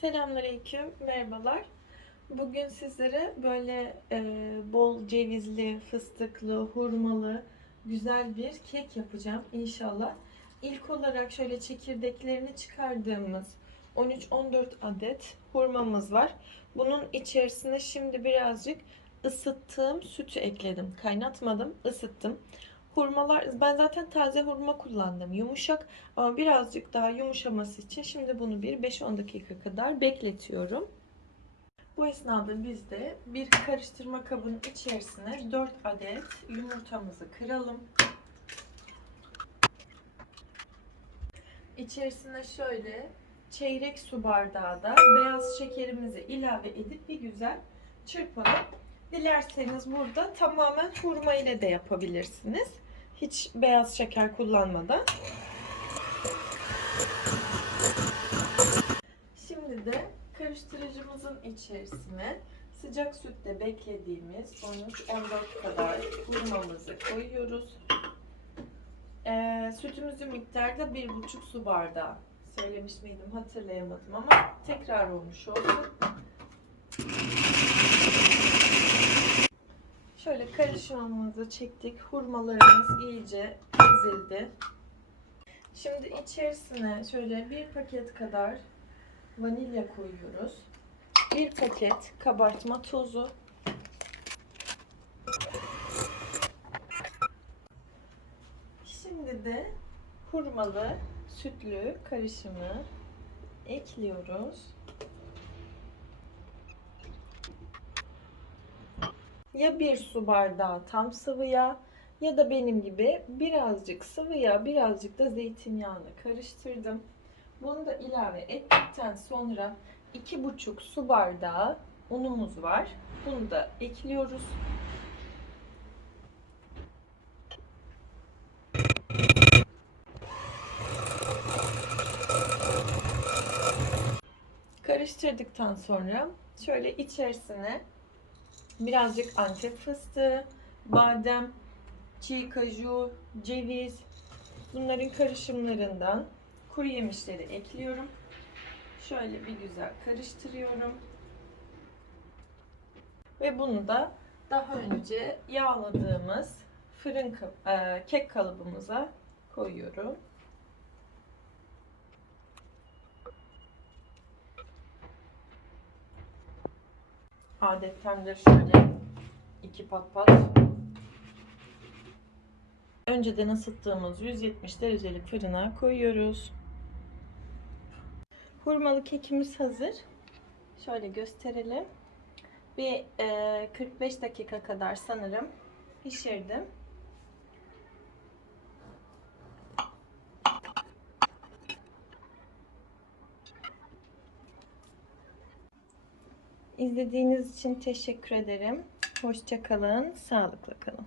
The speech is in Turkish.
Selamünaleyküm, merhabalar. Bugün sizlere böyle e, bol cevizli, fıstıklı, hurmalı güzel bir kek yapacağım inşallah. İlk olarak şöyle çekirdeklerini çıkardığımız 13-14 adet hurmamız var. Bunun içerisine şimdi birazcık ısıttığım sütü ekledim. Kaynatmadım, ısıttım. Hurmalar, ben zaten taze hurma kullandım. Yumuşak ama birazcık daha yumuşaması için şimdi bunu bir 5-10 dakika kadar bekletiyorum. Bu esnada biz de bir karıştırma kabının içerisine 4 adet yumurtamızı kıralım. İçerisine şöyle çeyrek su bardağı da beyaz şekerimizi ilave edip bir güzel çırpalım. Dilerseniz burada tamamen hurma ile de yapabilirsiniz. Hiç beyaz şeker kullanmadan. Şimdi de karıştırıcımızın içerisine sıcak sütte beklediğimiz 13-14 kadar hurmamızı koyuyoruz. Ee, sütümüzün miktarı da 1,5 su bardağı. Söylemiş miydim hatırlayamadım ama tekrar olmuş oldu. Şöyle karışımımızı çektik. Hurmalarımız iyice ezildi. Şimdi içerisine şöyle bir paket kadar vanilya koyuyoruz. Bir paket kabartma tozu. Şimdi de hurmalı sütlü karışımı ekliyoruz. Ya bir su bardağı tam sıvı yağ ya da benim gibi birazcık sıvı yağ birazcık da zeytinyağını karıştırdım. Bunu da ilave ettikten sonra iki buçuk su bardağı unumuz var. Bunu da ekliyoruz. Karıştırdıktan sonra şöyle içerisine birazcık antep fıstığı, badem, çiğ kaju, ceviz bunların karışımlarından kuru yemişleri ekliyorum. Şöyle bir güzel karıştırıyorum. Ve bunu da daha önce yağladığımız fırın e, kek kalıbımıza koyuyorum. Adettendir şöyle iki pat pat. Önceden ısıttığımız 170 derecelik fırına koyuyoruz. Hurmalı kekimiz hazır. Şöyle gösterelim. Bir e, 45 dakika kadar sanırım pişirdim. İzlediğiniz için teşekkür ederim. Hoşça kalın, sağlıkla kalın.